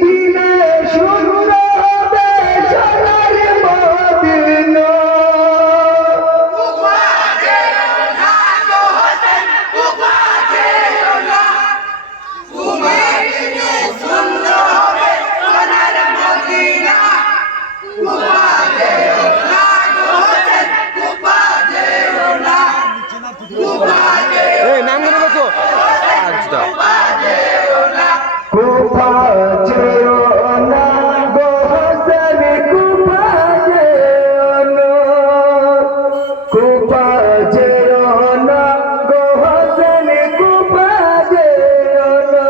বিনে শূন্য হবে সোনার মদিনা। নাম করে বলছো আচ্ছা কুফা যেও না গো হোসেন, কুফা যেও না, কুফা যেও না গো হোসেন, কুফা যেও না।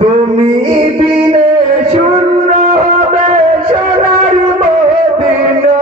তুমি বিনে শূন্য হবে সোনার মদিনা।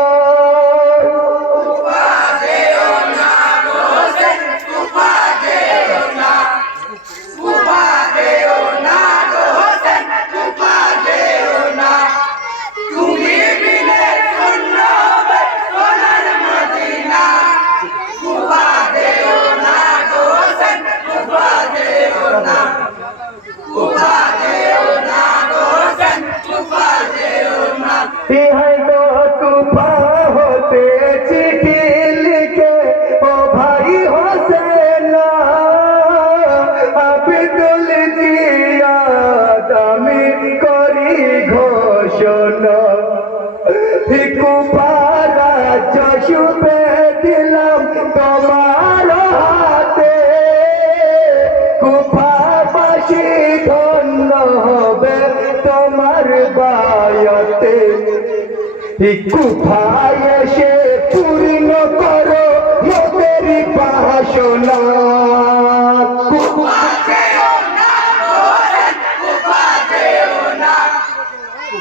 ইহাই গো কুফা হতে চিঠি লিখে ও ভাই হোসেন, আব্দুল জিয়াদ আমি করি ঘোষণা। কুফা রাজ্য শুভে দিলাম তোমার হাতে, কুফাবাসী ধন্য হবে তোমার বায়তে। কুফায় এসে পূর্ণ করো মোদের বাসনা।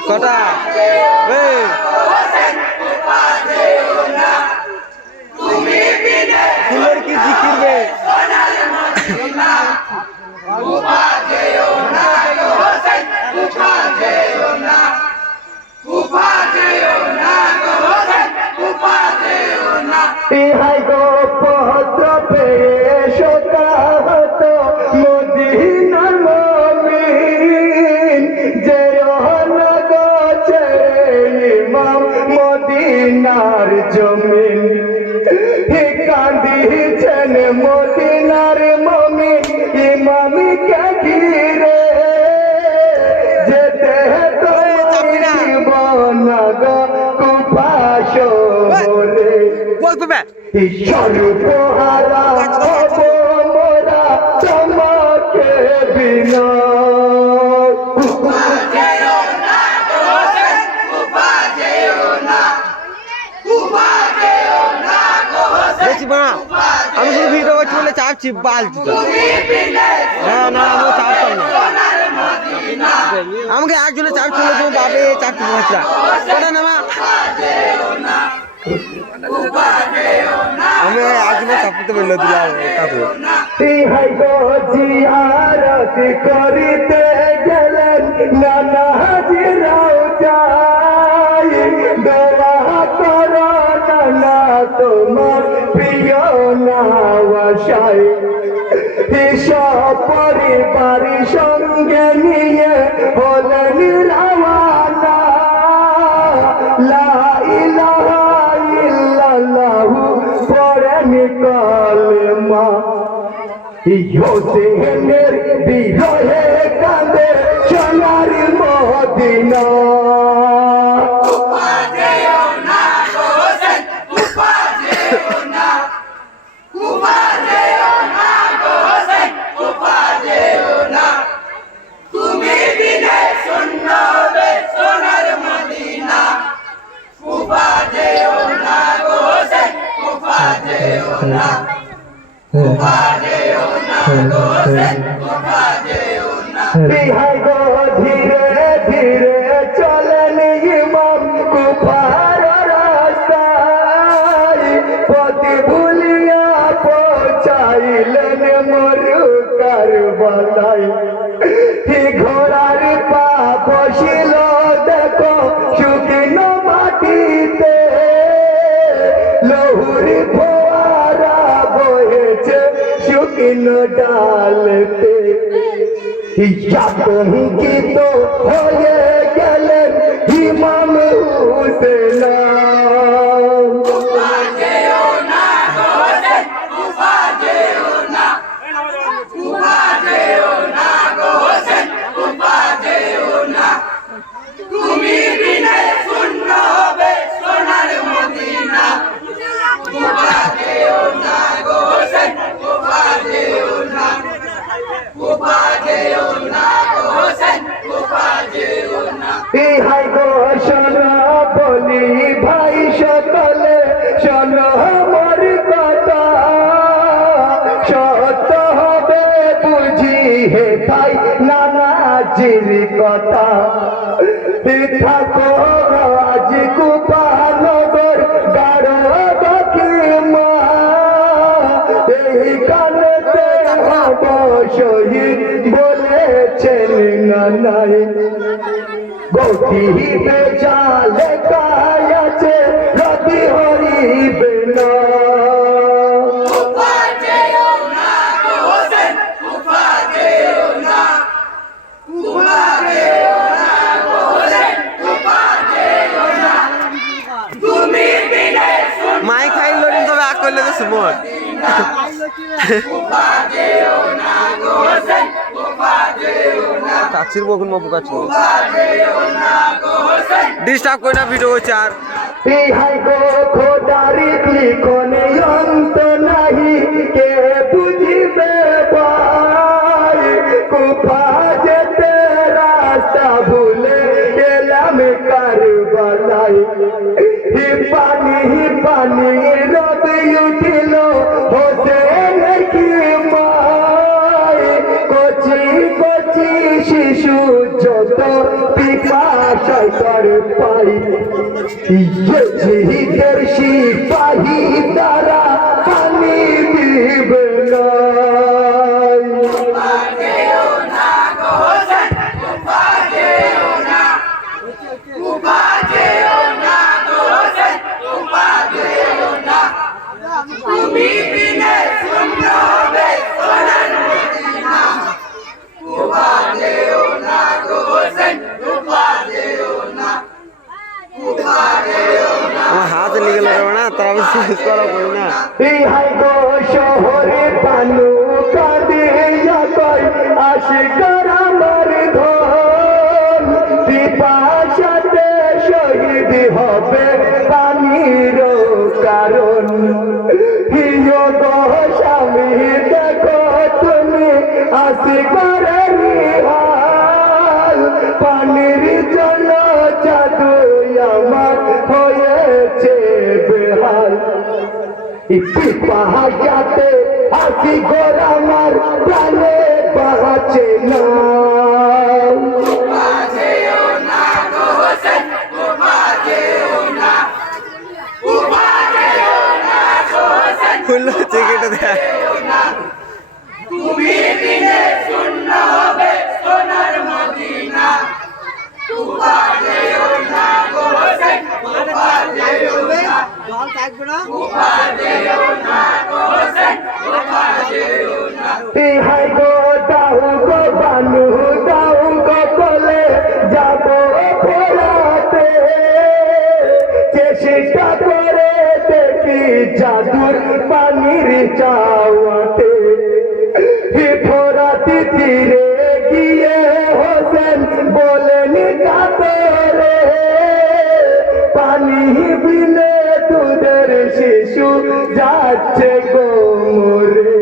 কটা ফুলের কি জিকিরবে ইহাই গো পত্র পেয়ে শোকাহত মদিনার মুমিন, যেও না গো ছেড়ে ইমাম মদিনার জমিন। কাঁদিছেন মদিনার মুমিন ইমামকে ঘিরে, যেতে তোমার জীবন গো কুফা শহরে। সর্বহারা হব মোরা তোমাকে বিনা। আমি শুধু ভিডিও করছি বলে চাপছি বালছি তো না না আমি চাপতাম না, আমাকে একজনে চাপ চলে তুমি বাবে চাপতে পারছিলাম ওটা নামা আমি একজনে চাপতে বললো দিলাম কাকু। ইহাই গো জিয়ারত করিতে গেলেন নানাজিরাও যাই, দোয়া করো নানা তোমার প্রিয় নাওয়াসাই। সব পরিবার সঙ্গে নিয়ে হলেন রওয়ানা, লা ইলাহা ইল্লাল্লাহু পড়েন কালেমা। হোসেনের বিরহে কাঁদে সোনার মদিনা। ইহাই গো ধীরে ধীরে চলেন ইমাম কুফার রাস্তায়, পথে ভুলিয়া পৌঁছাইলেন মরু কারবালায়। ঘোড়ার পা বসিল দেখো শুকনো মাটিতে, লহুরি ফোয়ারা বহেছে শুকনো ডালতে। আতঙ্কিত হয়ে গেলেন ইমাম হুসেন। ইহাই গো শোনো বলি ভাই সকলে, শোনো আমার কথা, সত্য হবে বুঝি হে ভাই নানাজির কথা। থাকো আজ কুপানগর গাড়ো বাকি মা, এই কানেতে হব শহীদ বলেছেন নানাই। গতিবে জালে কায়াছে রবি হরিবে না। মাই খাই লড়িন তবে আগ করলে তো সুমন চাচির বকুন মাপু কাজ ডিস্টার্ব করি না ভিডিও চার। ইহাই গো খোদারি লিখনে অন্ত নাহি, কে বুঝিবে ভাই কুফা যেতে রাস্তা ভুলে গেলাম কারবালাই। হি পানি রবি উঠিল হোসেন কি মাই, কচি কচি শিশু যত পিপাসায় কর পাই। জিহিদের সিপাহী তারা পানি দিবে না। আমার হাত লেগে গেল না, তার আমি শেষ করা করি না। ইহাই গো শহরে পানু কাঁদিয়া কই আশিকার আমার ধন, পিপাসাতে শহীদ হবে পানির কারণ। হিয় গো স্বামী দেখো তুমি আশিকার হাল, পানির জন্য জাদু আমার হয়েছে বেহাল। পিপাসাতে হাসি ঘর আমার প্রাণে বাঁচে না। খুললো চেকেটা দেয় ইহাই গো দাউ গো বানু দাউ গো বলে যাব ফেরাতে, চেষ্টা করে দেখি জাদুর পানির চাওয়াতে। ফোরাতি তীরে গিয়ে হোসেন বলেন কাতরে, পানি বিনে দুধের শিশু যাচ্ছে গো মরে।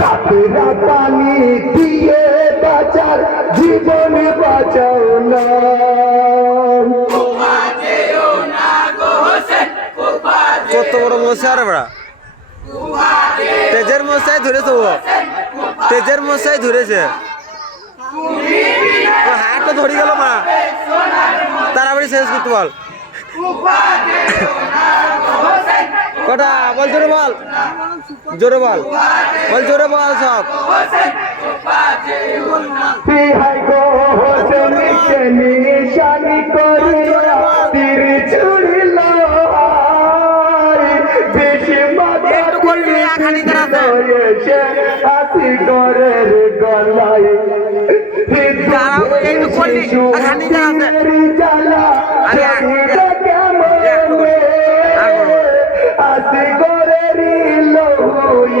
কাতরা পানি দিয়ে বাঁচার জীবন বাঁচাও না। কত বড় মশাই রে বড়া, তেজের মশাই ধরেছে, ও তেজের মশাই ধরেছে, হাতটা ধরে গেল মা, তাড়াতাড়ি শেষ করতে বল। কটা বল, জোরে বল, জোরে বল, বল জোরে বল সব। ইহাই গো হোসেনকে নিশানি করিয়া তীর ছুড়িল, বেশি মাথা এসে হাসি ঘরের গলায়। জ্বালা ছবিটা কেমন আসি করে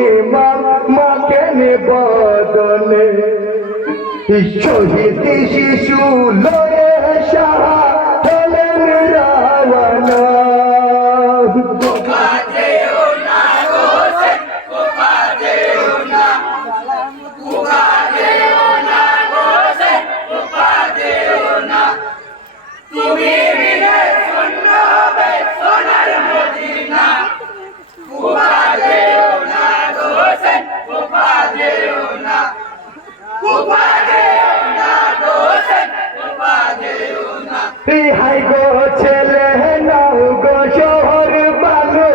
ইমাম মাকেন বদনে শহীদ শিশু লয়ে শাহ হলেন রাওয়ানা হাই গো ছেলে নাও গো শহর বানো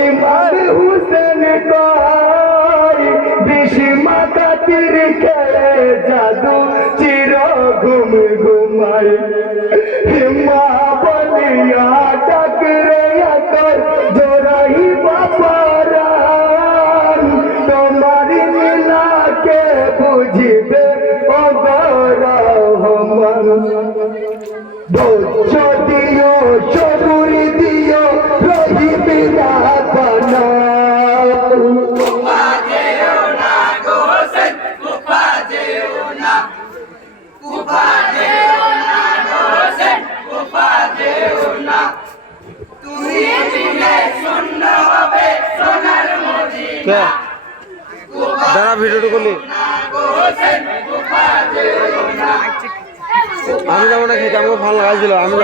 ইমাম হুসেন কয় বিষ্মা কাতির খেলে জাদু চির ঘুম ঘুমাই মা বলিয়া ডাকরে কর জোরাই বাপারান তোমার লীলাকে বুঝিবে অগরহমান ধৈর্য দিও সবুর দিও রহিবি রাখনা দাঁড়া ভিডিওটা করলি আমি যেমন খেতে আমাকে ভালো লাগছিল আমি